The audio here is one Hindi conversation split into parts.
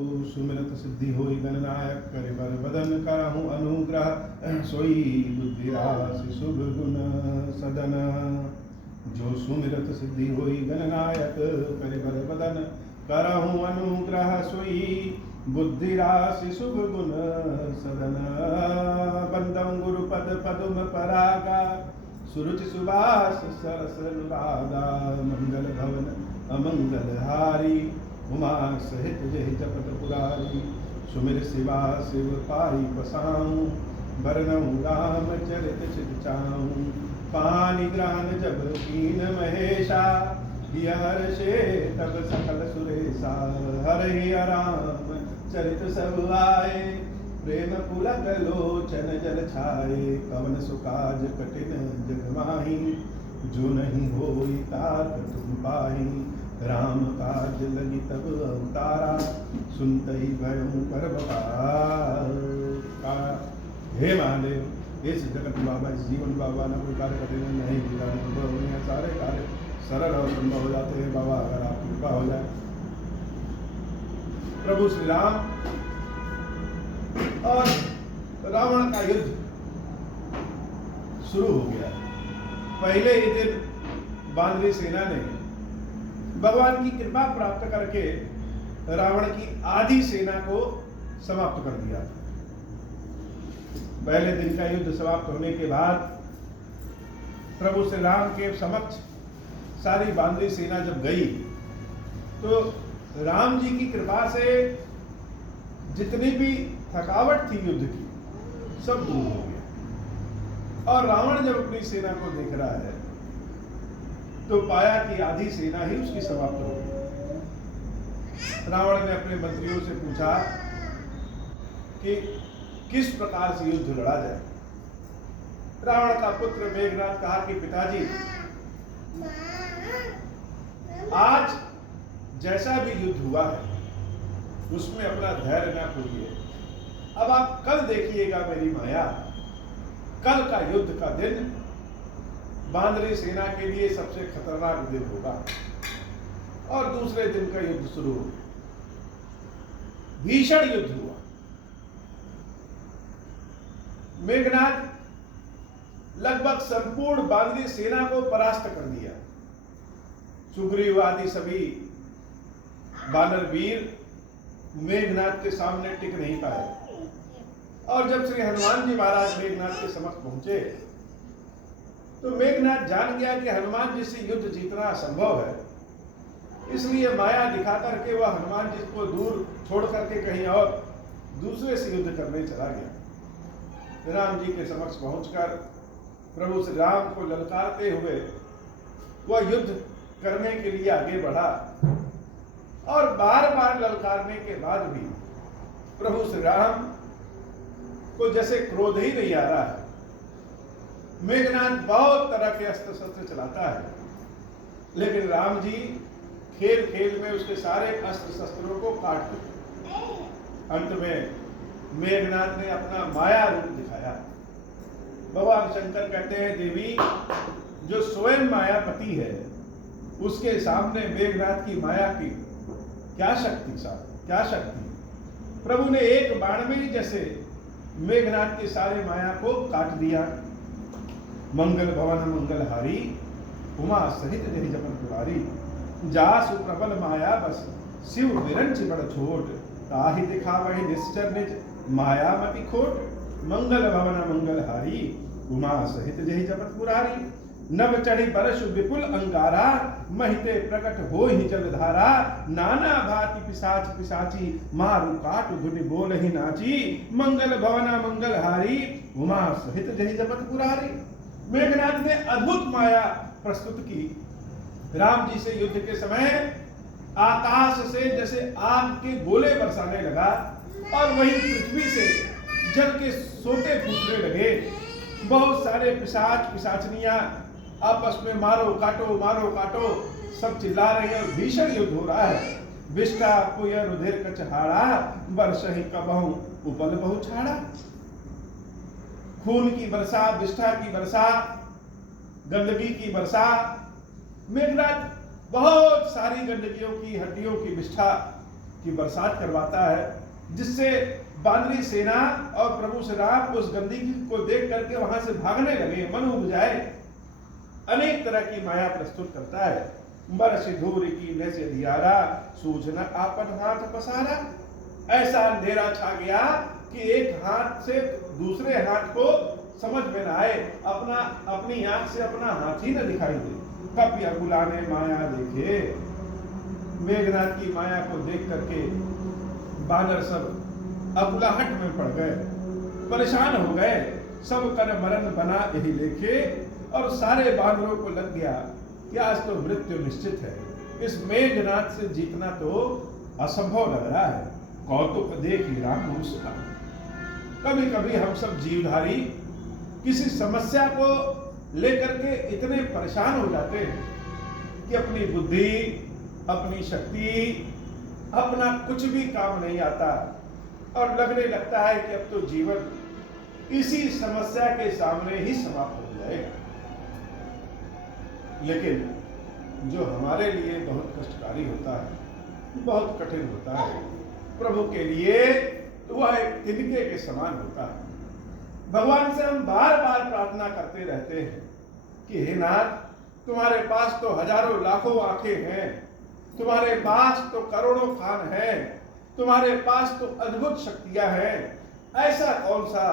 सुमिरत सिद्धि होई गणनायक करे बर बदन करहूँ अनुग्रह सोई बुद्धि राशि शुभ गुण सदन। जो सुमिरत सिद्धि होई गणनायक करे बर बदन करहूँ अनुग्रह सोई बुद्धि राशि शुभ गुण सदन। बंदम गुरुपद पदुम परागा सुरुचि सुबास सरस अनुरागा। मंगल भवन अमंगल हारी उमा सहित जहि जपत पुरारी। सुमिर शिवा शिव पाई पसाऊं बरनऊं राम चरित चित चाऊं। पानी ग्रान जब कीन महेशा हर से तब सकल सुरेशा। हरि राम चरित सब आए प्रेम पुलक लोचन जल छाए। कवन सुकाज कठिन जग माही जो नहीं होई तात तुम पाही। राम काज लगी तब अवतारा सुनतई भयं पर्वतार। हे महादेव इस जगत बाबा इस जीवन बाबा न कोई कार्य करते नहीं बिगाड़ने सारे कार्य सरल और संभव हो जाते हैं बाबा अगर आपकी कृपा हो जाए। प्रभु श्री राम और रावण का युद्ध शुरू हो गया। पहले ही दिन बानरी सेना ने भगवान की कृपा प्राप्त करके रावण की आधी सेना को समाप्त कर दिया। पहले दिन का युद्ध समाप्त होने के बाद प्रभु श्री राम के समक्ष सारी बानरी सेना जब गई तो राम जी की कृपा से जितनी भी थकावट थी युद्ध की सब दूर हो गया। और रावण जब अपनी सेना को देख रहा है तो पाया कि आधी सेना ही उसकी समाप्त हो गई। रावण ने अपने मंत्रियों से पूछा कि किस प्रकार से युद्ध लड़ा जाए। रावण का पुत्र मेघनाद कहा कि पिताजी आज जैसा भी युद्ध हुआ है उसमें अपना धैर्य ना खोइए। अब आप कल देखिएगा मेरी माया। कल का युद्ध का दिन बानरी सेना के लिए सबसे खतरनाक दिन होगा। और दूसरे दिन का युद्ध शुरू हो गया। भीषण युद्ध हुआ। मेघनाद लगभग संपूर्ण बानरी सेना को परास्त कर दिया। सुग्रीव आदि सभी बानर वीर मेघनाद के सामने टिक नहीं पाए। और जब श्री हनुमान जी महाराज मेघनाद के समक्ष पहुंचे तो मेघनाद जान गया कि हनुमान जी से युद्ध जीतना असंभव है। इसलिए माया दिखा करके वह हनुमान जी को दूर छोड़ करके कहीं और दूसरे से युद्ध करने चला गया। राम जी के समक्ष पहुंचकर प्रभु श्री राम को ललकारते हुए वह युद्ध करने के लिए आगे बढ़ा। और बार बार ललकारने के बाद भी प्रभु श्री राम को जैसे क्रोध ही नहीं आ रहा है। मेघनाद बहुत तरह के अस्त्र शस्त्र चलाता है लेकिन राम जी खेल खेल में उसके सारे अस्त्र शस्त्रों को काट दिए। अंत में मेघनाद ने अपना माया रूप दिखाया। भगवान शंकर कहते हैं देवी जो स्वयं मायापति है उसके सामने मेघनाद की माया की क्या शक्ति। प्रभु ने एक बाण में ही जैसे मेघनाद के सारे माया को काट दिया। मंगल भवन मंगलहारी उमा सहित जहि जपन पुरारी। जासु प्रबल माया बस शिव विरंच बड़ छोट। ताहि दिखावहि निश्चर निज मायामति खोट। मंगल भवन मंगलहारी उमा सहित जहि जपत पुरारी। नव चढ़ी बरसु विपुल अंगारा महिते प्रकट हो ही जलधारा। नाना भांति पिशाच पिशाची मारु काटु धुनि बोल ही नाची। मंगल भवना मंगलहारी उमा सहित जहि जपत पुरारी। मेघनाद ने अद्भुत माया प्रस्तुत की। राम जी से युद्ध के समय आकाश से जैसे आग के गोले बरसाने लगा और वहीं पृथ्वी से जल के सोते फूटने लगे। बहुत सारे पिशाच पिशाचनियां आपस में मारो काटो सब चिल्ला रहे हैं और भीषण युद्ध हो रहा है। विष्टा पुय रुधिर कचहाड़ा बरसहि कबहु उपल बहु छाड़ा। खून की वर्षा, विष्ठा की वर्षा, गंदगी की वर्षा। मेघनाद बहुत सारी गंदगियों की हड्डियों की विष्ठा की बरसात करवाता है, जिससे बानरी सेना और प्रभु श्री राम उस गंदगी को देख करके वहां से भागने लगे, मन उब जाए। अनेक तरह की माया प्रस्तुत करता है। बरस धूर की नस अधियारा, सूझना आपन हाथ पसारा। ऐसा अंधेरा छा गया कि एक हाथ से दूसरे हाथ को समझ में न आए, अपनी आंख से अपना हाथ ही न दिखाई दे। कब यह बुलाने माया देखे, मेघनाथ की माया को देख करके बानर सब अकुलाहट में पड़ गए, परेशान हो गए। सब कर मरण बना यही लेखे, और सारे बानरों को लग गया कि आज तो मृत्यु निश्चित है, इस मेघनाथ से जीतना तो असंभव लग रहा है। कौतुक देख राम उसका। कभी कभी हम सब जीवधारी किसी समस्या को लेकर के इतने परेशान हो जाते हैं कि अपनी बुद्धि, अपनी शक्ति, अपना कुछ भी काम नहीं आता, और लगने लगता है कि अब तो जीवन इसी समस्या के सामने ही समाप्त हो जाएगा। लेकिन जो हमारे लिए बहुत कष्टकारी होता है, बहुत कठिन होता है, प्रभु के लिए वह एक तिनके के समान होता है। भगवान से हम बार बार प्रार्थना करते रहते हैं कि हे नाथ, तुम्हारे पास तो हजारों लाखों आंखें हैं, तुम्हारे पास तो करोड़ों कान हैं, तुम्हारे पास तो अद्भुत शक्तियां हैं। ऐसा कौन सा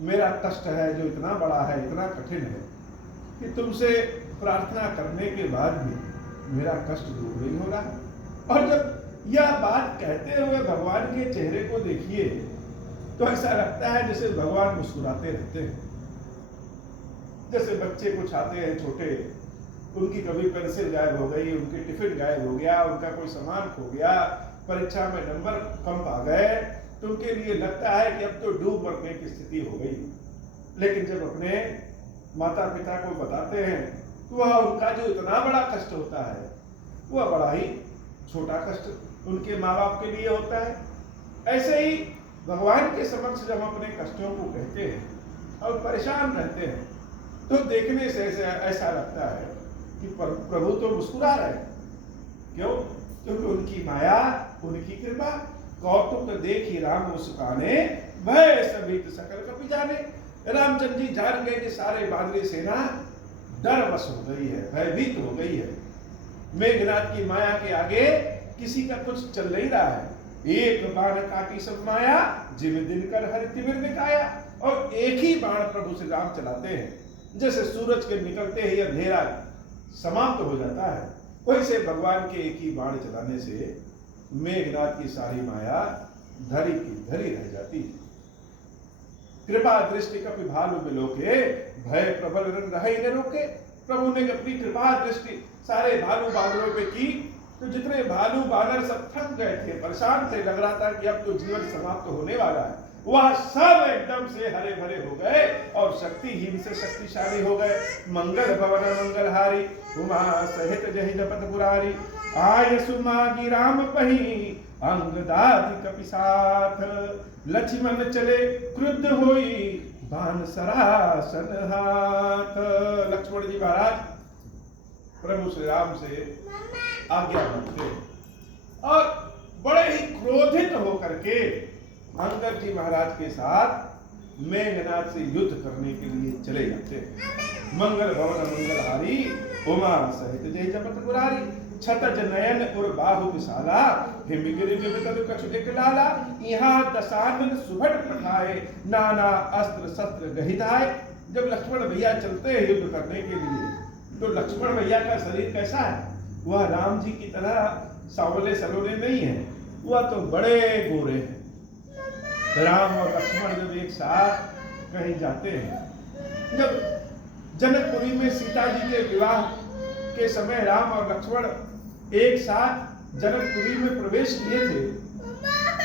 मेरा कष्ट है जो इतना बड़ा है, इतना कठिन है कि तुमसे प्रार्थना करने के बाद भी मेरा कष्ट दूर नहीं हो रहा। और जब यह बात कहते हुए भगवान के चेहरे को देखिए तो ऐसा लगता है जैसे भगवान मुस्कुराते रहते हैं। जैसे बच्चे कुछ आते हैं छोटे, उनकी कभी पेंसिल गायब हो गई, उनके टिफिन गायब हो गया, उनका कोई सामान खो गया, परीक्षा में नंबर कम आ गए, तो उनके लिए लगता है कि अब तो डूब मरने की स्थिति हो गई। लेकिन जब अपने माता पिता को बताते हैं तो वह उनका जो इतना बड़ा कष्ट होता है वह बड़ा ही छोटा कष्ट उनके माँ बाप के लिए होता है। ऐसे ही भगवान के समक्ष जब हम अपने कष्टों को कहते हैं और परेशान रहते हैं तो देखने से ऐसा लगता है कि प्रभु तो मुस्कुरा रहे हैं। क्यों? क्योंकि उनकी माया, उनकी कृपा। कौतुक देखी राम मुस्काने, भय सभी सकल कपि जाने। रामचंद्र जी जान गए कि सारे बानरी सेना डरवश हो गई है, भयभीत हो गई है। मेघनाथ की माया के आगे किसी का कुछ चल नहीं रहा है। एक बाण काटी सब माया, जिम दिन कर हरि तिमिर दिखाया। और एक ही बाण प्रभु श्री राम चलाते हैं। जैसे सूरज के निकलते ही अंधेरा समाप्त हो जाता है, वैसे भगवान के एक ही बाण चलाने से मेघनाथ की सारी माया धरी की धरी रह जाती है। कृपा दृष्टि कपि भालु बिलोके, भय प्रबल रन रहे न रोके। प्रभु ने अपनी कृपा दृष्टि सारे भालू बानरों पे की तो जितने भालू बानर सब थक गए थे, परेशान थे, लग रहा था कि अब तो जीवन समाप्त होने वाला है, वह सब एकदम से हरे भरे हो गए और शक्तिहीन से शक्तिशाली हो गए। मंगल भवन मंगलहारी, उमा सहित जहि जपत पुरारी। आय सुमागी राम पही, अंगदादि कपि साथ। लक्ष्मण चले क्रुद्ध होई, बाण सरासन हाथ। लक्ष्मण जी महाराज प्रभु श्री राम से आज्ञा मांगते और बड़े ही क्रोधित होकर के अंगद जी महाराज के साथ मेघनाथ से युद्ध करने के लिए चले जाते हैं। मंगल भवन मंगलहारी, उमा सहित जय जपत पुरारी। छतज नयन और बाहु विशाला, हिमगिरि विविध कछु एक लाला। यहाँ दशानन सुभट पठाए, नाना अस्त्र शस्त्र गहिधाए। जब लक्ष्मण भैया चलते हैं युद्ध करने के लिए तो लक्ष्मण भैया का शरीर कैसा है? वह राम जी की तरह सांवले सलोने नहीं है, वह तो बड़े गोरे हैं। राम और लक्ष्मण जब एक साथ कहीं जाते हैं, जब जनकपुरी में सीता जी के विवाह के समय राम और लक्ष्मण एक साथ जनकपुरी में प्रवेश किए थे,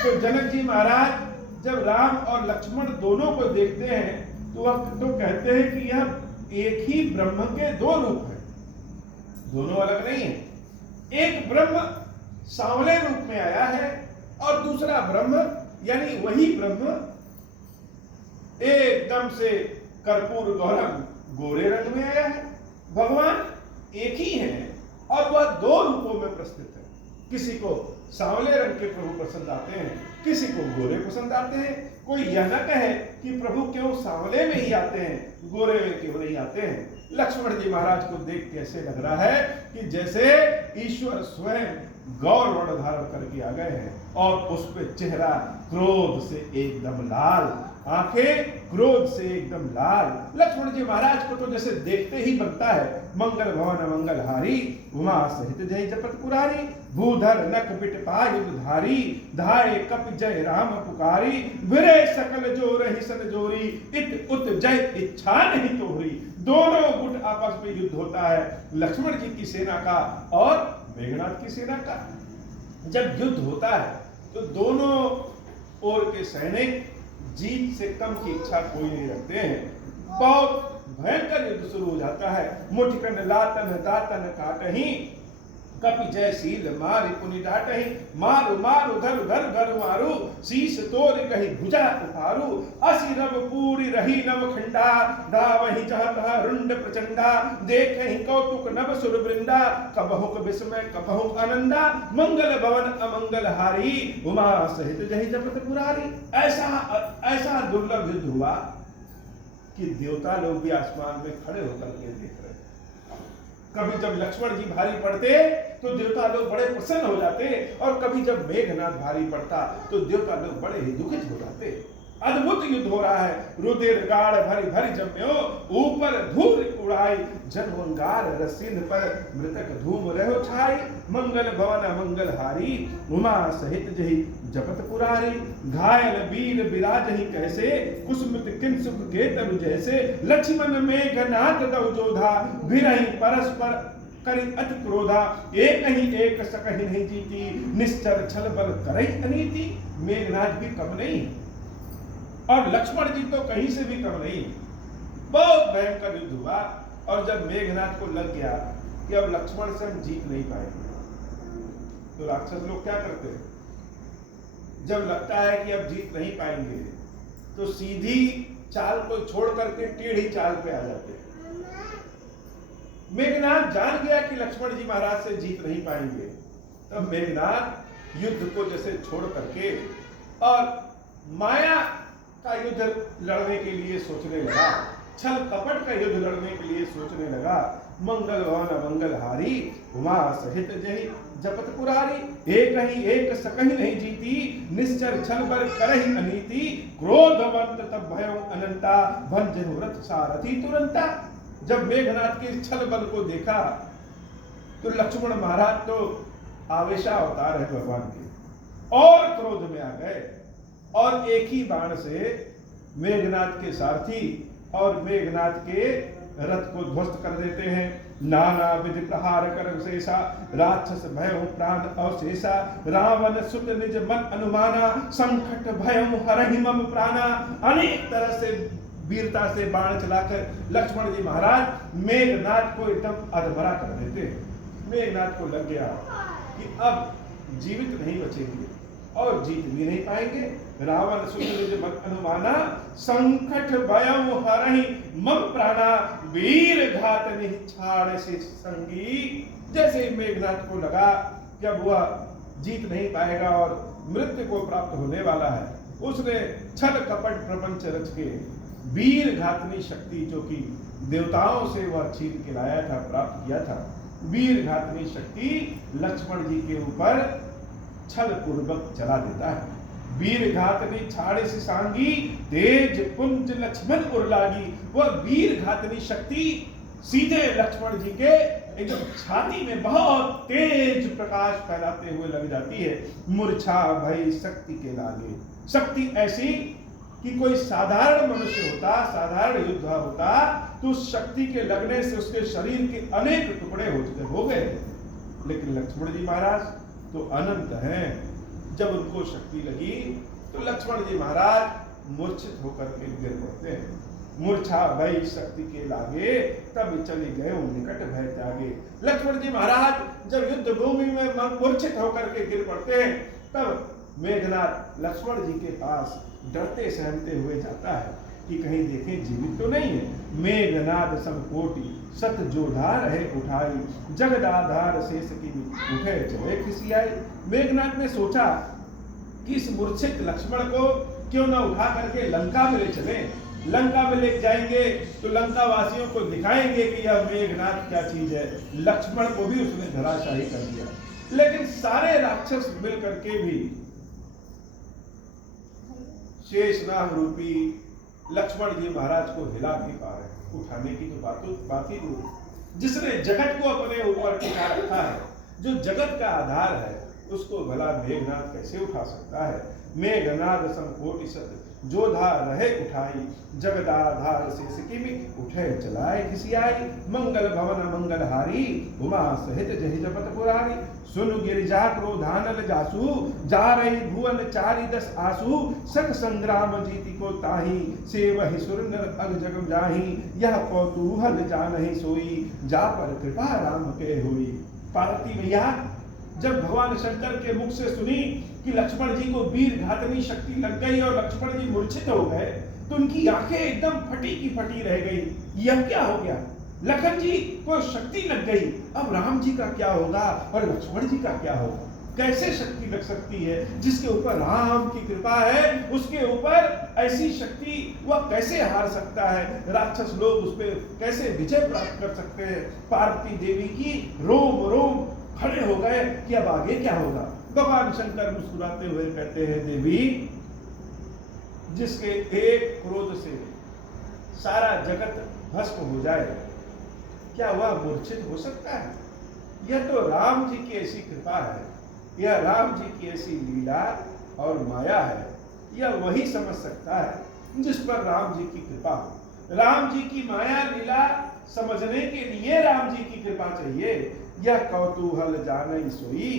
तो जनक जी महाराज जब राम और लक्ष्मण दोनों को देखते हैं तो वह तो कहते हैं कि यह एक ही ब्रह्म के दो रूप हैं, दोनों अलग नहीं है। एक ब्रह्म सांवले रूप में आया है और दूसरा ब्रह्म यानी वही ब्रह्म एकदम से कर्पूर गौरम गोरे रंग में आया है। भगवान एक ही है और वह दो रूपों में प्रस्तुत है, किसी को सांवले रंग के प्रभु पसंद आते हैं, किसी को गोरे पसंद आते हैं। कोई यह न कहे कि प्रभु क्यों सांवले में ही आते हैं, गोरे में क्यों नहीं आते हैं। लक्ष्मण जी महाराज को देख के ऐसे लग रहा है कि जैसे ईश्वर स्वयं गौर वर्ण धारण करके आ गए हैं, और उस पे चेहरा क्रोध से एकदम लाल, आंखें क्रोध से एकदम लाल। लक्ष्मण जी महाराज को तो जैसे देखते ही बनता है मंगल भवन मंगलहारी, उमा सहित जय जपत पुरारी, भूधर नख बिट पायुध धारी, धाये कपि जय राम पुकारी, विरे सकल जोर ही सन जोरी, इत उत जय इच्छा नहीं तोहरी। दोनों गुट आपस में युद्ध होता है, लक्ष्मण जी की सेना का और मेघनाथ की सेना का। जब युद्ध होता है तो दोनों ओर के सैनिक जीत से कम की इच्छा कोई नहीं रखते हैं। बहुत भयंकर युद्ध शुरू हो जाता है। मुठकन लातन दातन काटही, कपि जय शील मारि पुनि डाटहि, मारु मारु धर धर घर मारु, शीश तोड़ कही भुजा उतारू, असि रव पूरी रही नव खंडा, धावहि जह तह रुंड प्रचंडा, देखहि कौतुक नव सुर वृंदा, कबहुक विस्मय कबहुक आनंदा, मंगल भवन अमंगल हारी, उमा सहित जहि जपत पुरारी। ऐसा दुर्लभ युद्ध हुआ कि देवता लोग भी आसमान में खड़े होकर के देख रहे। कभी जब लक्ष्मण जी भारी पड़ते तो देवता लोग बड़े प्रसन्न हो जाते, और कभी जब मेघनाथ भारी पड़ता तो देवता लोग बड़े ही दुखित हो जाते। अद्भुत युद्ध हो रहा है। रुधिर गाढ़ भरी भरी जम्यो, ऊपर धूल उड़ाई, जनवंगार रसीन पर मृतक धूम रहो छाई, मंगल भवन मंगल हारी, उमा सहित जहि जपत पुरारी, घायल वीर विराजहि कैसे, कुसुमित किंसुक के तरु जैसे, लक्ष्मण मेघनाथ दउ जोधा, भिरहि परस्पर करी अति क्रोधा, एक ही एक सकहि नहीं जीती, निश्चर छल बल करई अनीति। मेघनाथ भी कम नहीं और लक्ष्मण जी तो कहीं से भी कम नहीं। बहुत भयंकर युद्ध हुआ, और जब मेघनाथ को लग गया कि अब लक्ष्मण से हम जीत नहीं पाएंगे, तो राक्षस लोग क्या करते हैं, जब लगता है कि अब जीत नहीं पाएंगे तो सीधी चाल को छोड़ करके टेढ़ी चाल पे आ जाते हैं। मेघनाथ जान गया कि लक्ष्मण जी महाराज से जीत नहीं पाएंगे, तब मेघनाथ युद्ध को जैसे छोड़ करके और माया का युद्ध लड़ने के लिए सोचने लगा, छल कपट का युद्ध लड़ने के लिए सोचने लगा। मंगल भवन मंगल हारी, उमा सहित जहि जपत पुरारी, एक ही एक सकहि नहीं जीती, निश्चर छल बर करहि अनीति, क्रोधवंत तब भयो अनंता, भंजनु रथ सारथी तुरंता। जब मेघनाथ के छल बल को देखा तो लक्ष्मण महाराज तो आवेशावतार है भगवान के, और क्रोध में आ गए, और एक ही बाण से मेघनाथ के सारथी और मेघनाथ के रथ को ध्वस्त कर देते हैं। नाना विधि प्रहार कर शेषा, राक्षस भय प्राण अवशेषा, रावण सुत निज मन अनुमाना, संकट भय हरहि मम प्राणा। अनेक तरह से वीरता से बाण चलाकर लक्ष्मण जी महाराज मेघनाथ को एकदम अधमरा कर देते हैं। मेघनाथ को लग गया कि अब जीवित नहीं बचेंगे और जीत भी नहीं पाएंगे। रावण सुत निज मन अनुमाना, संकट भयम हरहि मम प्राणा, वीर घात नहीं छाड़ से संगी। जैसे मेघनाथ को लगा कि अब वह जीत नहीं पाएगा और मृत्यु को प्राप्त होने वाला है, उसने छल कपट प्रपंच रच के वीर घातनी शक्ति, जो कि देवताओं से वह छीन के लाया था, प्राप्त किया था, वीर घातनी शक्ति लक्ष्मण जी के ऊपर छल पूर्वक चला देता है। वीर घातनी छाड़े से सांगी, तेज पुंज लक्ष्मण उर लागी। वह वीर घातनी शक्ति सीधे लक्ष्मण जी के एकदम छाती में बहुत तेज प्रकाश फैलाते हुए लग जाती है। मूर्छा भई शक्ति के लागे। शक्ति ऐसी कि कोई साधारण मनुष्य होता, साधारण योद्धा होता, तो उस शक्ति के लगने से उसके शरीर के अनेक टुकड़े हो गए। लेकिन लक्ष्मण जी महाराज तो अनंत हैं। जब उनको शक्ति लगी तो लक्ष्मण जी महाराज मूर्छित होकर के गिर पड़ते हैं। मूर्छा भई शक्ति के लागे, तब चले गए निकट भय त्यागे। लक्ष्मण जी महाराज जब युद्ध भूमि में मूर्छित होकर के गिर पड़ते हैं, तब मेघनाथ लक्ष्मण जी के पास डरते सहमते हुए जाता है कि कहीं देखें जीवित तो नहीं है। मेघनाद समकोटि सत जोधा रहे उठाई, जगदाधार शेष की उठे चले खिसियाई। मेघनाद ने सोचा कि इस मूर्छित लक्ष्मण को क्यों ना उठा करके लंका में ले चले। लंका में ले जाएंगे तो लंका वासियों को दिखाएंगे कि यह मेघनाद क्या चीज है। लक्ष्मण को भी उसने धराशाही कर दिया। लेकिन सारे राक्षस मिल करके भी शेषनाग रूपी लक्ष्मण जी महाराज को हिला नहीं पा रहे। उठाने की तो बात ही दूर, जिसने जगत को अपने ऊपर टिका रखा है, जो जगत का आधार है, उसको भला मेघनाद कैसे उठा सकता है। मेघनाद समकोटि सत जोधा रहे उठाई, जगदाधार शेष की भी उठे चलाए खिसियाई। मंगल भवन मंगलहारी, उमा सहित जहि जपत पुरारी। सुन गिरिजा क्रोधानल जासु, जा रही भुवन चारि दस आसु। सख संग्राम जीति को ताही, सेवहि सुर नर अग जग जाही। यह कौतूहल जानहि सोई, जा पर कृपा राम के हुई। पार्वती मैया जब भगवान शंकर के मुख से सुनी कि लक्ष्मण जी को वीर घातनी शक्ति लग गई और लक्ष्मण जी मूर्छित हो गए, तो उनकी आंखें एकदम फटी की फटी रह गई। यह क्या हो गया? लखन जी को शक्ति लग गई, अब राम जी का क्या होगा और लक्ष्मण जी का क्या होगा? कैसे शक्ति लग सकती है? जिसके ऊपर राम की कृपा है, उसके ऊपर ऐसी शक्ति वह कैसे हार सकता है? राक्षस लोग उस पर कैसे विजय प्राप्त कर सकते हैं? पार्वती देवी की रोम रोम खड़े हो गए कि अब आगे क्या होगा। भगवान शंकर मुस्कुराते हुए कहते हैं, देवी, जिसके एक क्रोध से सारा जगत भस्म हो जाए, क्या वह मूर्छित हो सकता है? यह तो राम जी की ऐसी कृपा है, यह राम जी की ऐसी लीला और माया है। यह वही समझ सकता है जिस पर राम जी की कृपा हो। राम जी की माया लीला समझने के लिए राम जी की कृपा चाहिए। यह कौतूहल जानई सोई,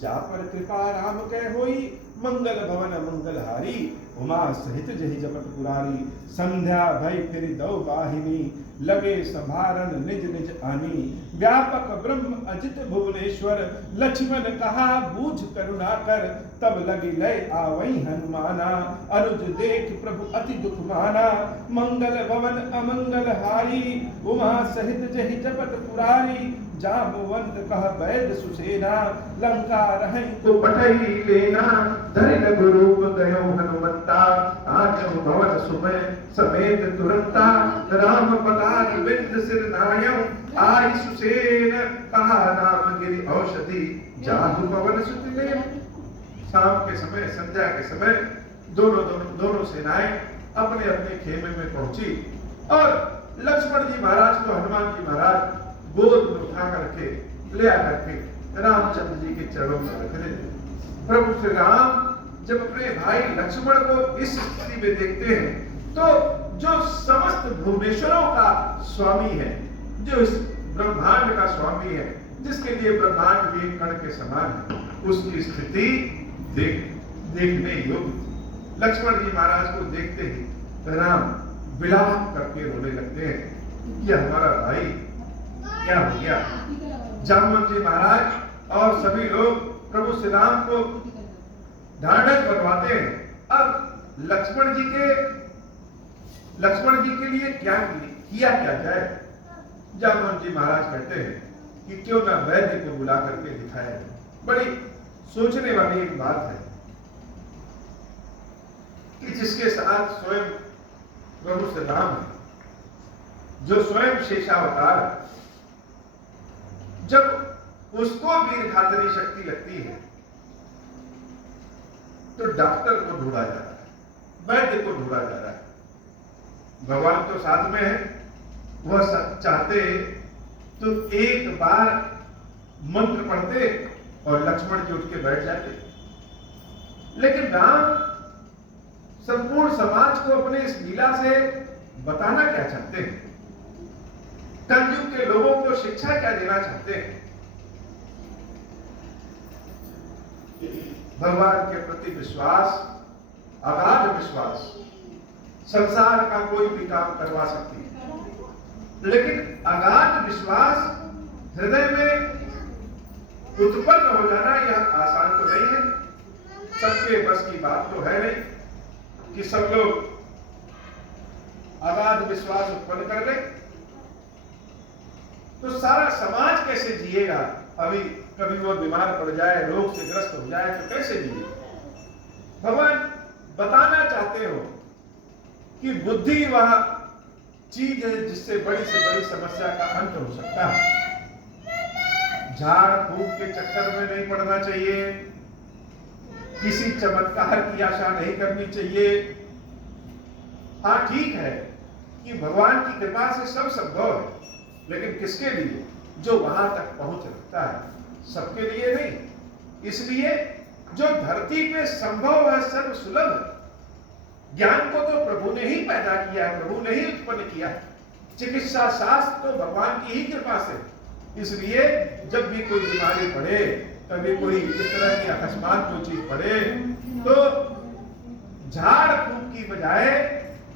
जा पर कृपा राम के होई। मंगल भवन मंगलहारी, उमा सहित जहि जपत पुरारी। संध्या भय फिर दौ बाहिनी, लगे संभारन निज निज आनी। व्यापक ब्रह्म अजित भुवनेश्वर, लक्ष्मण कहा बूझ करुणा कर। तब लगी लय आवई हनुमाना, अनुज देख प्रभु अति दुख माना। मंगल भवन अमंगल हारी, उमा सहित जहि जपत पुरारी। जामवंत कह वैद सुसेना, लंका रहे तो पटही लेना। धरि गुरूप गयो हनुमंता, आज भवन सुमय समेत तुरंता। राम पदार बिंद सिर नायम, आई सुसेन कहा नाम गिरि औषधि। जाहु पवन सुत ले। शाम के समय, संध्या के समय दोनों सेनाएं अपने अपने खेमे में पहुंची और लक्ष्मण जी महाराज को हनुमान जी महाराज गोद में उठा करके ले आकर के रामचंद्र जी के चरणों में रख देते। प्रभु श्री राम जब अपने भाई लक्ष्मण को इस स्थिति में देखते हैं, तो जो समस्त भुवनेश्वरों का स्वामी है, जो इस ब्रह्मांड का स्वामी है, जिसके लिए ब्रह्मांड भी एक कण के समान है, उसकी स्थिति देखने योग्य। लक्ष्मण जी महाराज को देखते ही राम विलाप करके रोने लगते हैं, यह हमारा भाई क्या हो गया। जामवंत जी महाराज और सभी लोग प्रभु श्री राम को ढांढस बंधवाते हैं। अब लक्ष्मण जी के लिए क्या किया जाए। जामवंत जी महाराज कहते हैं कि क्यों ना वैद्य को बुला करके दिखाया। बड़ी सोचने वाली एक बात है कि जिसके साथ स्वयं प्रभु श्री राम है, जो स्वयं शेषावतार है, जब उसको वीर घातनी शक्ति लगती है तो डॉक्टर को ढूंढा जा रहा है, वैद्य को ढूंढा जा रहा है। भगवान तो साथ में है, वह चाहते तो एक बार मंत्र पढ़ते और लक्ष्मण जी उठ के बैठ जाते, लेकिन राम संपूर्ण समाज को अपने इस लीला से बताना क्या चाहते हैं, कलयुग के लोगों को शिक्षा क्या देना चाहते हैं। भगवान के प्रति विश्वास, अगाध विश्वास संसार का कोई भी काम करवा सकती है, लेकिन अगाध विश्वास हृदय में उत्पन्न हो जाना यह आसान तो नहीं है। सबके बस की बात तो है नहीं कि सब लोग अगाध विश्वास उत्पन्न कर ले, तो सारा समाज कैसे जिएगा? अभी कभी वो बीमार पड़ जाए, रोग से ग्रस्त हो जाए तो कैसे जिए? भगवान बताना चाहते हो कि बुद्धि वह चीज है जिससे बड़ी से बड़ी समस्या का अंत हो सकता है। झाड़ फूक के चक्कर में नहीं पड़ना चाहिए, किसी चमत्कार की आशा नहीं करनी चाहिए। हाँ, ठीक है कि भगवान की कृपा से सब संभव है, लेकिन किसके लिए? जो वहां तक पहुंच रखता है, सबके लिए नहीं। इसलिए जो धरती पे संभव है, सर्व सुलभ है, ज्ञान को तो प्रभु ने ही पैदा किया है, प्रभु ने ही उत्पन्न किया है। चिकित्सा शास्त्र तो भगवान की ही कृपा से। इसलिए जब भी कोई बीमारी पड़े, कभी कोई इस तरह की अकस्मात कोई चीज पड़े, तो झाड़ फूक की बजाय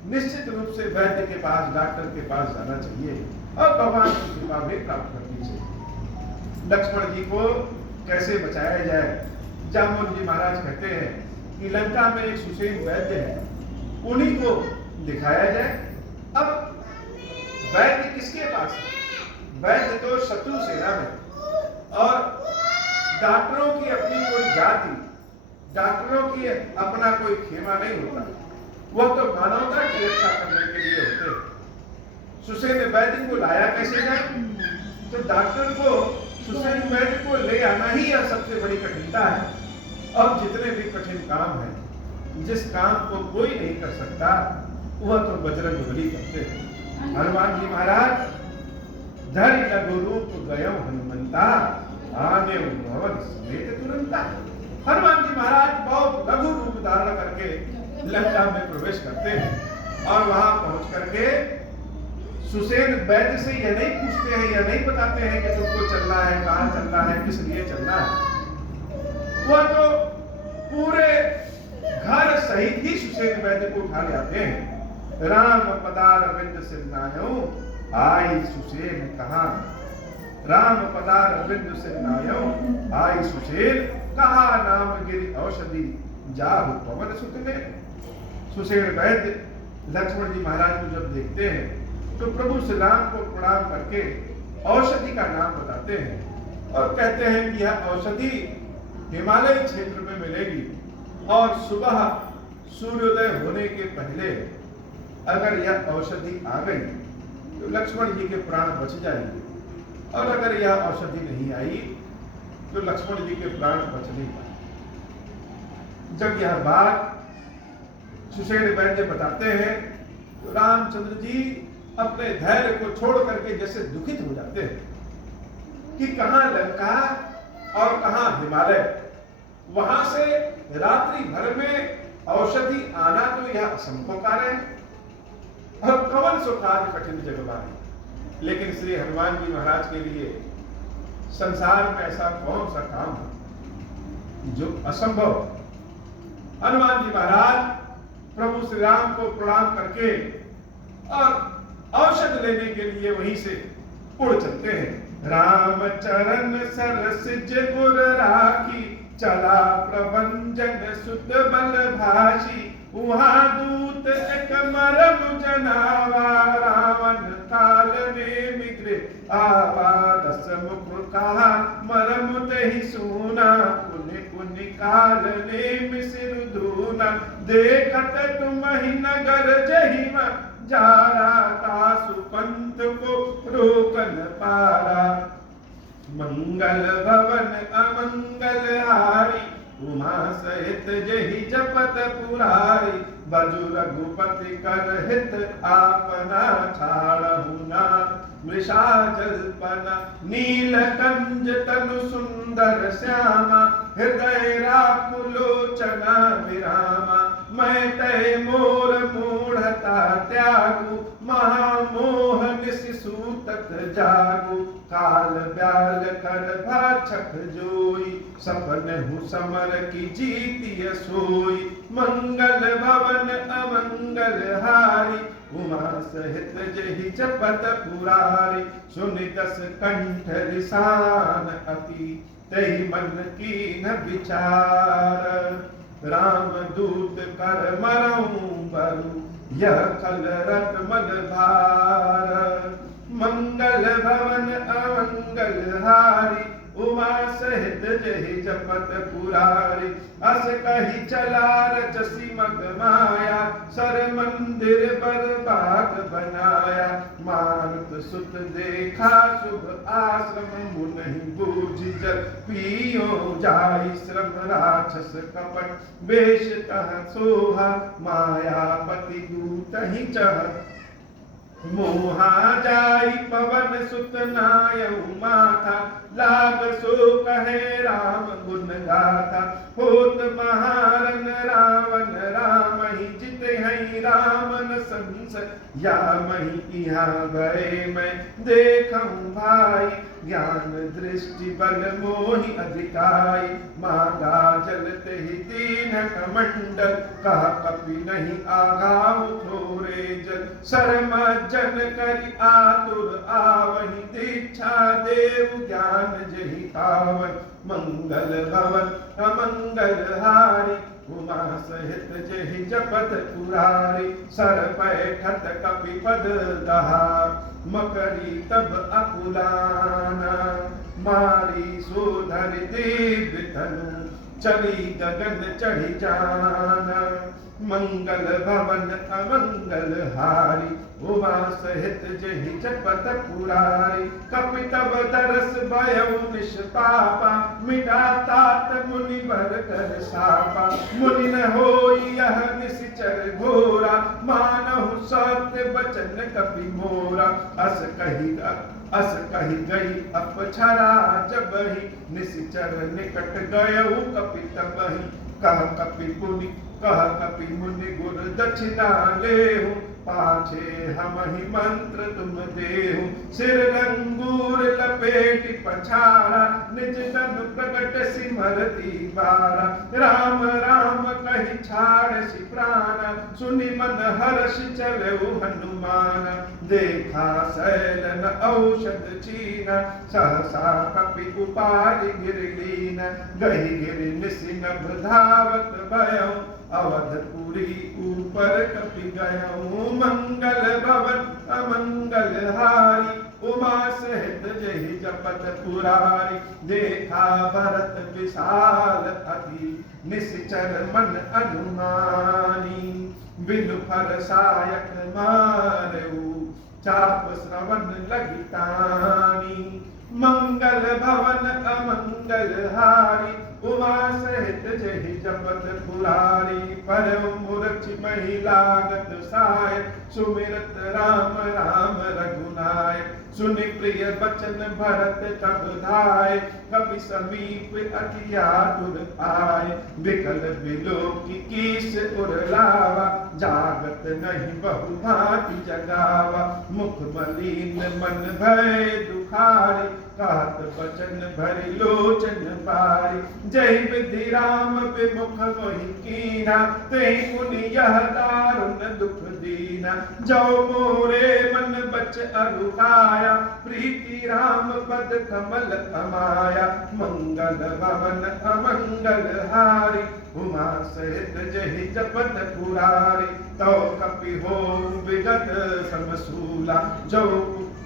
निश्चित रूप से वैद्य के पास, डॉक्टर के पास जाना चाहिए और भगवान की कृपा भी प्राप्त करनी चाहिए। लक्ष्मण जी को कैसे बचाया जाए? जामुन जी महाराज कहते हैं कि लंका में एक सुसेन वैद्य है, उन्हीं को दिखाया जाए। अब वैद्य किसके पास है? वैद्य तो शत्रु सेना में, और डॉक्टरों की अपनी कोई जाति, डॉक्टरों की अपना कोई खेमा नहीं होता, वह तो मानवता की रक्षा करने के लिए होते हैं। सुसेन वैद्य को लाया कैसे जाए? तो डॉक्टर को सुसेन वैद्य को ले आना ही यह सबसे बड़ी कठिनता है। अब जितने भी कठिन काम है, जिस काम को कोई नहीं कर सकता, वह तो बजरंग बली करते हैं। हनुमान जी महाराज धरि लघु रूप गयो हनुमंता, आने भवन समेत तुरंता। हनुमान जी महाराज बहुत लघु रूप धारण करके लंका में प्रवेश करते हैं और वहां पहुंच करके सुसेन वैद्य से यह नहीं पूछते हैं, यह नहीं बताते हैं कि तुमको चलना है, कहां चलना है, किस लिए चलना है। वह तो पूरे घर सहित ही सुसेन वैद्य को उठा ले आते हैं। राम पदार विंद सिरनायो आई सुसेन कहा, राम पदार विंद सिरनायो आई सुसेन कहा, नाम गिरि औषधि जाहु पवन सुत ने। सुसेन वैद्य लक्ष्मण जी महाराज को जब देखते हैं तो प्रभु श्री राम को प्रणाम करके औषधि का नाम बताते हैं और कहते हैं कि यह औषधि हिमालय क्षेत्र में मिलेगी और सुबह सूर्योदय होने के पहले अगर यह औषधि आ गई तो लक्ष्मण जी के प्राण बच जाएंगे, और अगर यह औषधि नहीं आई तो लक्ष्मण जी के प्राण बच नहीं पाए। जब यह बात सुसेन वैद्य बताते हैं तो रामचंद्र जी अपने धैर्य को छोड़ करके जैसे दुखित हो जाते हैं कि कहां लंका और कहां हिमालय, वहां से रात्रि भर में औषधि आना तो यह असंभव कार्य है, और कवन सुखाद कठिन जगवा है। लेकिन श्री हनुमान जी महाराज के लिए संसार में ऐसा कौन सा काम है जो असंभव? हनुमान जी महाराज प्रभु श्री राम को प्रणाम करके और औषध लेने के लिए वहीं से उड़ चलते हैं। राम चरण सरसिज गुर राखी, चला प्रभंजन सुत बल भाषी, वहां दूत एक मरम जनावा, रावण काल ने मिग्रे आवा, दस मुख कहा मरम तहि सूना, पुनि पुनि काल ने मिसिर धूना, देखत तुम ही नगर जहिमा, जारा तासु पंथ को रोकन पारा, मंगल भवन अमंगल हारी, उमा सहित जहि जपत पुरारी, बजु रघुपति कर हित आपना, छाड़हु ना मृषा जल्पना, नीलकंज तनु सुंदर श्यामा, हृदय राकुलोचना विरामा, मैं तय मोर मूढ़ता त्यागु, महामोह निशिसूतत जागु, काल ब्याल कर भाछक जोई, सपन हु समर की जीतिय सोई, मंगल भवन अमंगल हारी, उमा सहित जहि जपत पुरारी, सुनि दस कंठ रिसान अति, तहि मन कीन विचार, राम दूत कर मरऊं बरु यह खल रत मन भार। मंगल भवन अमंगल हारी उमा सहित जहि जपत पुरारी। अस कही चला रचसी मग माया सर मंदिर बरबाग बनाया। मारुत सुत देखा शुभ आश्रम मुनहि बूझि जल पियो जाई श्रम। राक्षस कपट वेश तह सोहा मायापति दूतहि चह। मोहा जाई पवन सुत नायऊ माथा लाग सो कहे राम गुण गाथा। होत महारन रावण राम ही जित हैं रामन संस या मही यहाँ गए मैं देखूं भाई। ज्ञान दृष्टि बल मोहि अधिकाई मांगा जलते ही दीन कमंडल। कहा कपि नहीं आगाव थोरे जल सरमज्जन करि आतुर आवहि। दीक्षा देव ज्ञान जहि पावन मंगल भवन अमंगल हारी। उमा सहित जहि जपत पुरारी सर पैठत कपि पद दहा। मकरी तब अकुलाना मारी सोधर दिव्य तनु चली गगन चढ़ी जाना। मंगल भवन अमंगल हारी उमा सहित जहि जपत पुरारी। कपि तब दरस भयउ निष्पापा मिटा तात मुनि बर कर सापा। मुनि न होई यह निश्चर घोरा मानहु सत्य बचन कपि मोरा। अस कही गई अपछरा जबहि निश्चर निकट गयउ कपि तबहि। कह कपि मुनि गुर दक्षिणा लेहु पाछे हमहि मंत्र तुम देहु। सिर लंगूर लपेटि पछाड़ा निज तन प्रकट सिमरती बारा। राम राम कहि छाड़सि प्राण सुनि मन हर्ष चलऊ हनुमान। देखा सैलन औषध चीन सहसा कपि उपाधि गिरलीन। गहि गिरि निसिनभ धावत भयउ अवधपुरी ऊपर कपि गयऊ। मंगल भवन अमंगल हारी उमा सहित जहि जपत पुरारी। देखा भरत विशाल अति निश्चर मन अनुमानी। बिनु फर सायक मारऊ चाप श्रवण लगितानी। मंगल भवन अमंगल हारी उमा सहित जहि जपत पुरारी। परम मूर्छ मही लागत साय सुमिरत राम राम रघुनाय। सुनि प्रिय बचन भरत तब धाय कपि समीप अति आतुर आय। विकल बिलोकी कीस उर लावा जागत नहीं बहु भांति जगावा। मुख मलिन मन भय दुखारी कहत बचन भरि लोचन पारी। जय विधि राम विमुख मोहि कीना तेहि मुनि यह दारुण दुख दीना। जो मोरे मन बच अरुकाया प्रीति राम पद कमल अमाया। मंगल भवन अमंगल हारी उमा सहित जहि जपत पुरारी। तो कपि हो विगत समसूला जो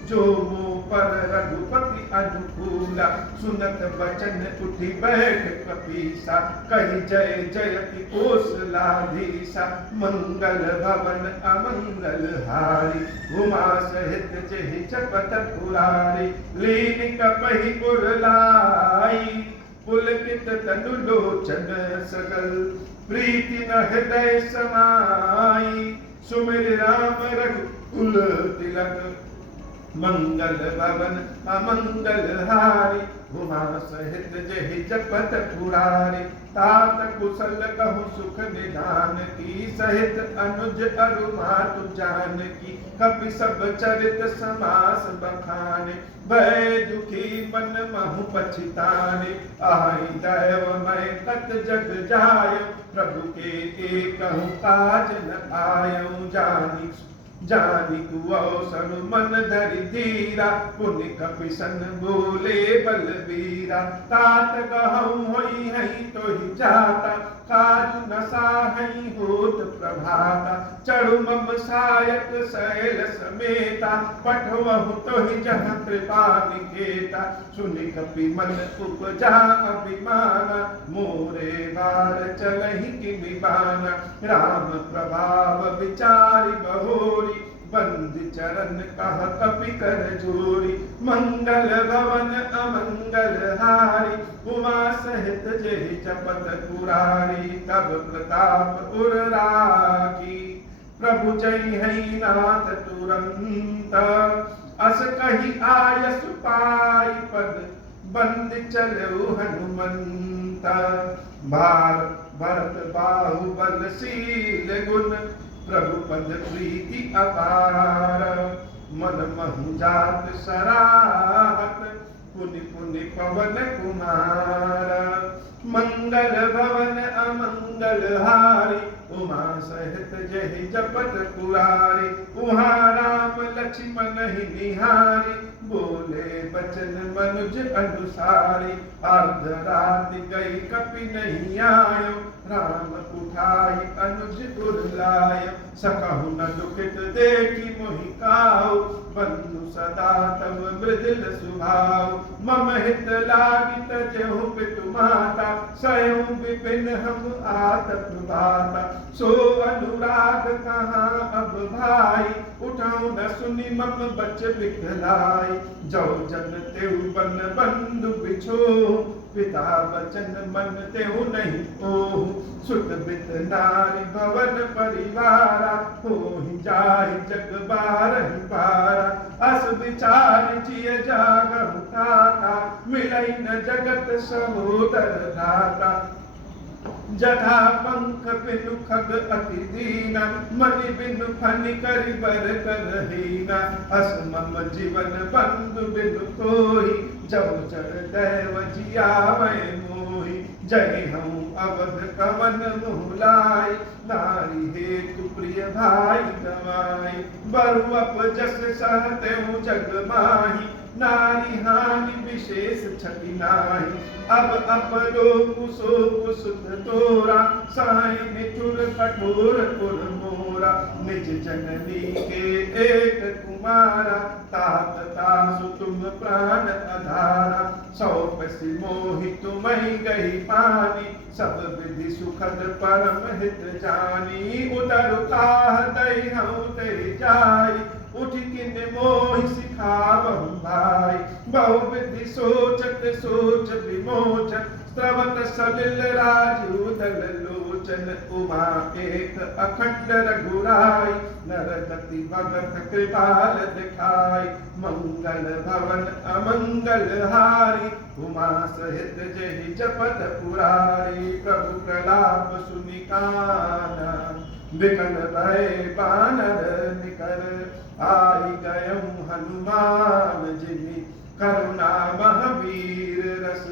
मुँह पर रघुपति अनुकूला। सुनत बचन उठि बैठ कपीसा कहि जय जयति कौशलाधीसा। मंगल भवन अमंगल हारी उमा सहित जहि जपत पुरारी। लीन कपहि उरलाई पुलकित तनु लोचन सकल। प्रीति न हृदय समाई सुमिर राम रघुकुल तिलक। मंगल भवन अमंगल हारी उमा सहित जहि जपत पुरारी। तात कुशल कहु सुख निधान की सहित अनुज अरु मातु जानकी। कपि सब चरित समास बखाने भय दुखी मन महु पछिताने। आई दैव मैं कत जग जाय प्रभु के एकहु काज न आयऊ। जानी तू अवसर मन धरि धीरा पुनि कपि सन बोले बलबीरा। तात कहूँ होई हई तो ही जाता काजु नसाहई होत प्रभाता, चढ़ु मम सायक शैल समेता, पठवहु तोहि जहाँ कृपा निकेता, सुनि कपि मन उपजा अभिमाना, मोरे बार चलहि किमि बाना, राम प्रभाव विचारि बहोरी, बंदी चरण कह कपि कर जोरी, मंगल भवन अमंगल हारी, उमा सहित जेहि जपत पुरारी, तब प्रताप उर राखी, प्रभु जय है नाथ तुरंत, अस कही आयस पाई पद, बंद चलो हनुमंत, भरत बाहुबलशील गुण, प्रभु पद प्रीति अपार, मन महु जात सराहत, पुनि पुनि पवन कुमार, मंगल भवन अमंगल हारी, उमा सहित जहि जपत पुरारी, उहाँ राम लक्ष्मण ही निहारी, बोले बचन मनुज अनुसारी, अर्ध रात गई कपि नहीं आयो, राम उठाई अनुज उर्लाय, सकहु न दुखित देखी मोहि काहु, बंधु सदा तब मृदुल सुभाव, मम हित लागी तजहु पितु माता, स्वयं विपिन हम आतप बाता, सो अनुराग कहाँ अब भाई, उठाऊ न सुनि मम बच बिखलाई, जो जन तेउ बन बंधु बिछो, पिता बचन मन तेहु नहीं ओहु, सुत बित नारी भवन परिवारा, होहि जाहि जग बारहि पारा, अस विचार जिय जागहु ताता, मिलई न जगत सहोदर दाता, जथा पंख बिनु खग अति दीना, मनि बिनु फनि करि बर करहीना, अस मम जीवन बंधु बिनु कोई, जब चर दैव जियावै मोहि, जय हूँ अवध कवन मुहलाई, नारी हेतु प्रिय भाई गवाई, बरु अपजस सहतेउ जग माही, नारी हानि विशेष छति नाही, अब अपलोकु सोकु सुत तोरा, साई निठुर कठोर पुर मोरा, निज जननी के एक कुमारा, तात तासु तुम प्राण अधारा, सौंपसि मोहि तुम्हि गई पानी, सब विधि सुखद परम हित जानी, उदर ताह दई हूँ ते जाई, उठ किन मोहि सिखावहु भाई, बहुविधि सोचत सोच विमोचन, स्रवत सलिल राजूदल लोचन, उमा एक अखंड रघुराई, नरगति भगत कृपाल दिखाई, मंगल भवन अमंगल हारी, उमा सहित जेहि जपत पुरारी, प्रभु प्रलाप सुनि काना, विकल भय बानर निकर, आई गयम हनुमान जिमि, करुणा महावीर रस,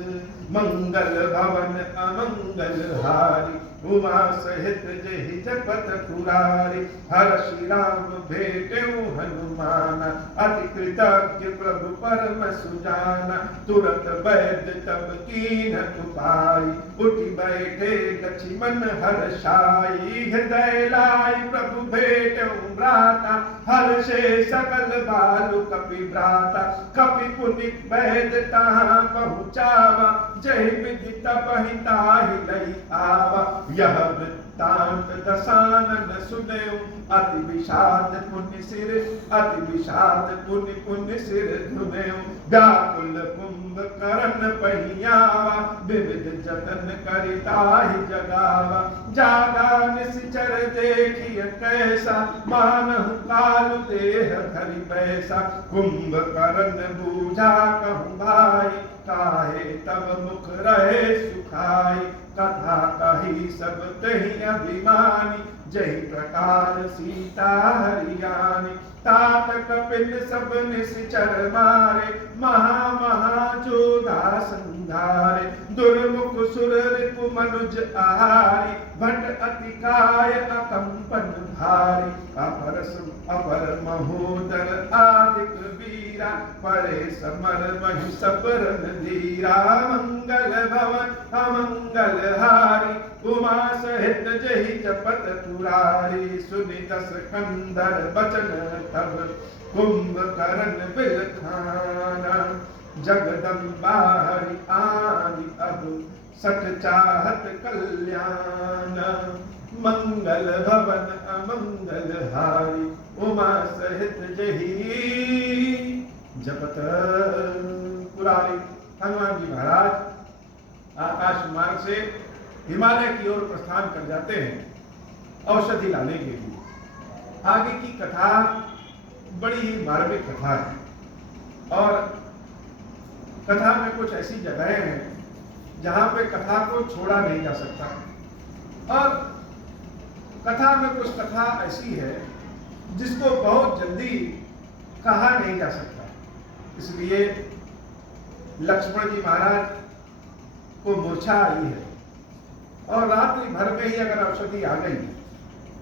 मंगल भवन अमंगल हारी, उमा सहित जेहि जपत पुरारी, हर्षि राम भेटेउ हनुमाना, अति कृतज्ञ प्रभु परम सुजाना, तुरत वैद्य तब कीन्ह उपाई, उठि बैठे लक्ष्मण हर्षाई, हृदय लाई प्रभु भेटेउ भ्राता, हर्षे सकल बालु कपि भ्राता, कपि पुनि वैद्य तहाँ पहुँचावा, जय विधि तबहि ताहि लई आवा, यह वृत्तांत दसानन सुनयो, अति विषाद पुनि सिर, अति विषाद पुनि पुनि सिर धुनयो, व्याकुल कुंभ करन पहियावा, विविध जतन करिताहि जगावा, जागा निश्चर देखिय कैसा, मानहु कालु देह धरि बैसा, कुंभ करन बूझा कहूँ भाई, काहे तब मुख रहे सुखाई, कथा कही सब तहि अभिमानी, जय प्रकार सीता हरियाणी, तात कपिल सब निश्चर मारे, महा महा जोधा संधारे, दुर्मुख सुर रिपु मनुज आहारी, भट अति काय अकंपन भारी, अपर महोदर आदिक वीरा, परे समर महि सबरन धीरा, मंगल भवन अमंगल हारी, उमा सहित जहि जपत पुरारी, सुनि दस कंदर बचन तब कुंभकर्ण बिलखाना। जगदम्बा हरि आदि अब सठ चाहत कल्याण, मंगल भवन अमंगल हारी, उमा सहित जहि जपत पुरारी। हनुमान जी महाराज आकाश मार्ग से हिमालय की ओर प्रस्थान कर जाते हैं औषधि लाने के लिए। आगे की कथा बड़ी ही मार्मिक कथा है और कथा में कुछ ऐसी जगहें हैं जहां पे कथा को छोड़ा नहीं जा सकता और कथा में कुछ कथा ऐसी है जिसको बहुत जल्दी कहा नहीं जा सकता। इसलिए लक्ष्मण जी महाराज को मूर्छा आई है और रात्रि भर में ही अगर औषधि आ गई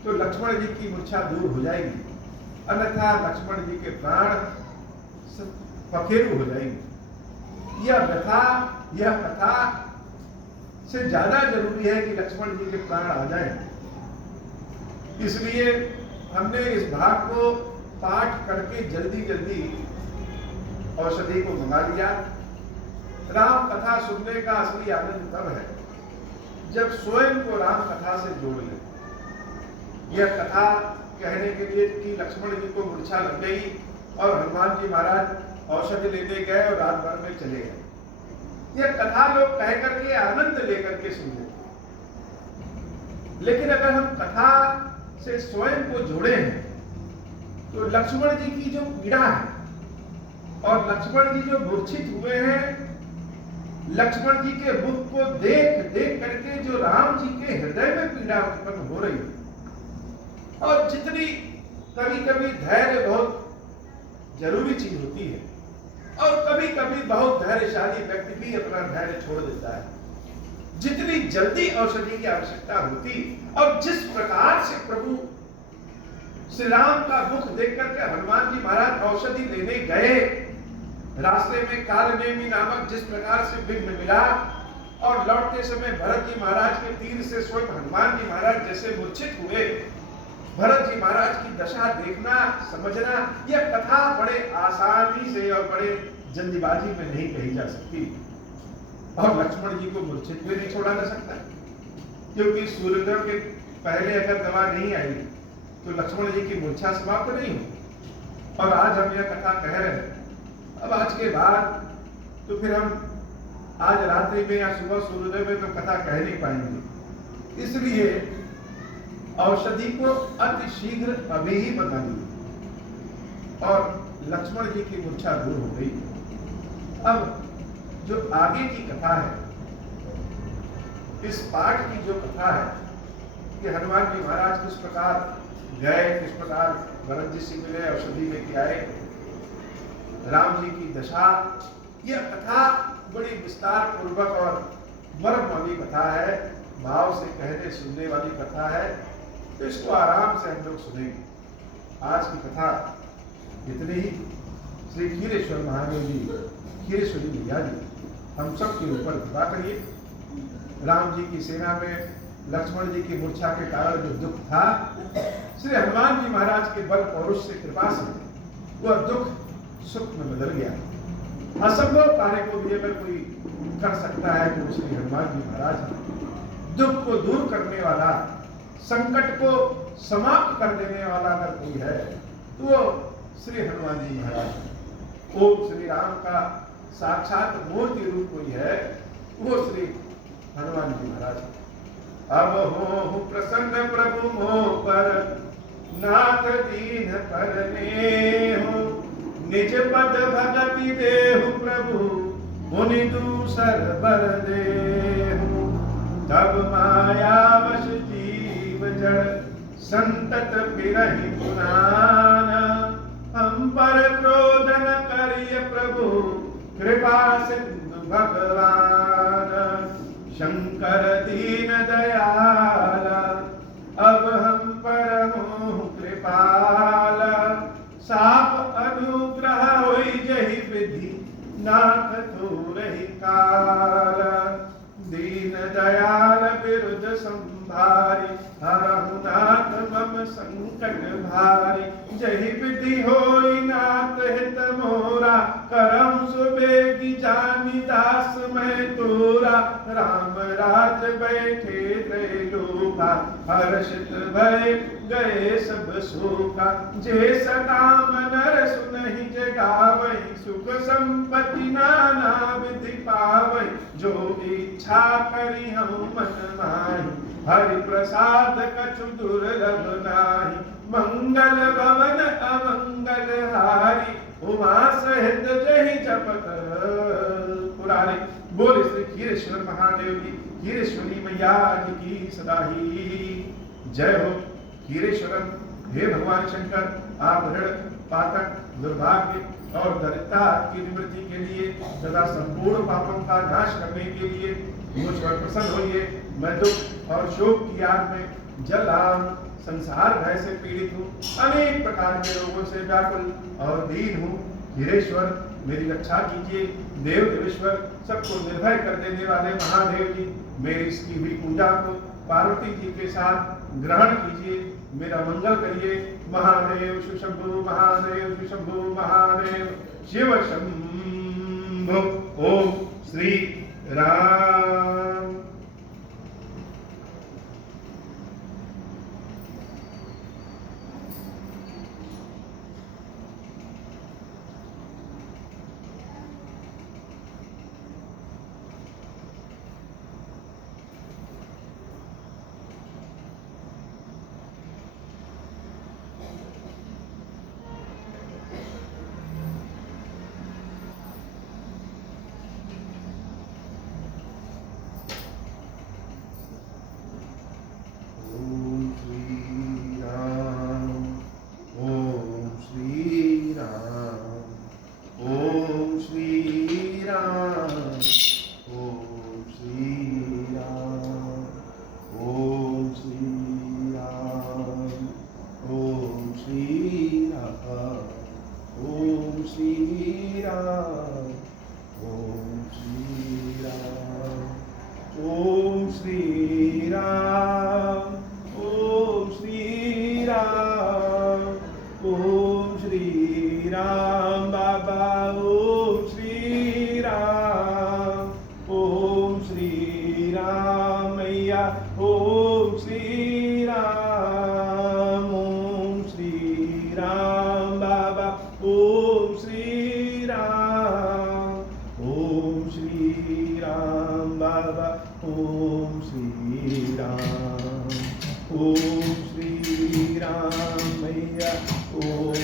तो लक्ष्मण जी की मूर्छा दूर हो जाएगी, अन्यथा लक्ष्मण जी के प्राण पखेरु हो जाएंगे। यह व्यथा, यह कथा से ज्यादा जरूरी है कि लक्ष्मण जी के प्राण आ जाएं। इसलिए हमने इस भाग को पाठ करके जल्दी जल्दी औषधि को मंगा लिया। राम कथा सुनने का असली आनंद तब है जब स्वयं को राम कथा से जोड़ ले। यह कथा कहने के लिए कि लक्ष्मण जी को मूर्छा लग गई और हनुमान जी महाराज औषधि लेने गए और रात भर में चले गए। यह कथा लोग कह करके आनंद लेकर के सुनते, लेकिन अगर हम कथा से स्वयं को जोड़े हैं तो लक्ष्मण जी की जो पीड़ा है और लक्ष्मण जी जो मूर्छित हुए हैं, लक्ष्मण जी के मुख को देख देख करके जो राम जी के हृदय में पीड़ा उत्पन्न हो रही है। और जितनी कभी कभी धैर्य बहुत जरूरी चीज होती है और कभी कभी बहुत धैर्यशाली व्यक्ति भी अपना धैर्य छोड़ देता है। जितनी जल्दी औषधि की आवश्यकता होती और जिस प्रकार से प्रभु श्री राम का मुख देख करके हनुमान जी महाराज औषधि लेने गए, रास्ते में कालनेमी नामक जिस प्रकार से विघ्न मिला और लौटते समय भरत जी महाराज के तीर से स्वयं हनुमान जी महाराज जैसे मूर्छित हुए, भरत जी महाराज की दशा देखना समझना, यह कथा बड़े आसानी से और बड़े जल्दीबाजी में नहीं कही जा सकती। और लक्ष्मण जी को मूर्छित भी नहीं छोड़ा जा सकता, क्योंकि सूर्योदय के पहले अगर दवा नहीं आई तो लक्ष्मण जी की मूर्छा समाप्त नहीं हुई। और आज हम यह कथा कह रहे हैं, अब आज के बाद तो फिर हम आज रात्रि में या सुबह सूर्योदय में तो कथा कह नहीं पाएंगे। इसलिए औषधि को अति शीघ्र अभी ही बता दी और लक्ष्मण जी की मूर्छा दूर हो गई। अब जो आगे की कथा है, इस पाठ की जो कथा है कि हनुमान जी महाराज किस प्रकार गए, किस प्रकार भरत जी से मिले, औषधि लेके आए, राम जी की दशा, यह कथा बड़ी विस्तार पूर्वक और मर्म वाली कथा है, भाव से कहने सुनने वाली कथा है। तो इसको आराम से हम लोग सुनेंगे। आज की कथा इतनी ही। श्री खीरेश्वर महादेव जी, खीरेश्वरी मैया जी हम सब के ऊपर कृपा करिए। राम जी की सेना में लक्ष्मण जी की मूर्छा के कारण जो दुख था, श्री हनुमान जी महाराज के बल पौरुष से कृपा से वह दुख सुख में बदल गया। असंभव कार्य को भी अगर कोई कर सकता है तो श्री हनुमान जी महाराज है। दुख को दूर करने वाला, संकट को समाप्त कर देने वाला अगर कोई है तो वो श्री हनुमान जी महाराज है। ओम श्री राम का साक्षात मूर्ति रूप कोई है, वो श्री हनुमान जी महाराज है। अब हो प्रसन्न प्रभु मोह पर, नाथ दीन करने हो, निज पद भगति देहु प्रभु, मुनि दूसर बर देहु। तब माया वश जीव जड़, संतत फिरहि पुराना। हम पर क्रोध न करिय प्रभु, कृपा सिंधु भगवान। शंकर दीन दयाला, अब हम पर हो कृपाला। साप अनुग्रह होई जहि विधि, नाथ थोरहि काल। दीन दयाल विरुद्ध संकट भारी। जहि विधि होई नाथ हित मोरा, करम सुबेगी जानी दास मैं तोरा। राम राज बैठे त्रैलोका, हर्षित भय गए सब शोका। जे सकाम नर सुनहि जगावहि, सुख संपत्ति नाना विधि पावहि। जो इच्छा करी हम मन माहि, हरि प्रसाद कछु दुर्लभ नाही। मंगल भवन अमंगल हारी, उमा सहित जहि जपत पुरारी। बोल श्री खीरेश्वर महादेव की, खीरेश्वरी मैया की सदा ही जय हो। खीरेश्वरम, हे भगवान शंकर, आप ऋण पातक दुर्भाग्य और दरिद्रता की निवृत्ति के लिए तथा संपूर्ण पापों का नाश करने के लिए मुझ पर प्रसन्न होइए। मैं दुख और शोक की आग में जल रहा हूँ, संसार भय से पीड़ित हूँ, अनेक प्रकार के रोगों से व्याकुल और दीन हूँ। खीरेश्वर, मेरी रक्षा कीजिए। देव देवेश्वर, सबको निर्भय कर देने वाले महादेव जी, मेरी इसकी हुई पूजा को पार्वती जी के साथ ग्रहण कीजिए, मेरा मंगल करिए। महादेव शिवशंभु, महादेव शिवशंभु, महादेव शिव शंभु। ओम श्री राम। ओम श्री राम मैया। ओम